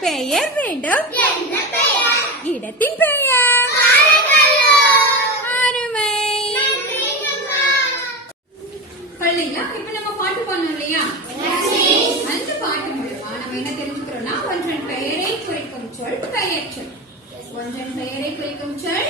பெயர் வேண்டும். இடத்தின் பெயர் அருமை. பள்ளிங்களா இப்ப நம்ம பாட்டு பாடணும் இல்லையா? அந்த பாட்டு மூலமா நம்ம என்ன தெரிஞ்சுக்கிறோம்னா ஒன்றன் பெயரை குறிக்கும் சொல் பெயர் சொல். ஒன்றன் பெயரை குறிக்கும் சொல்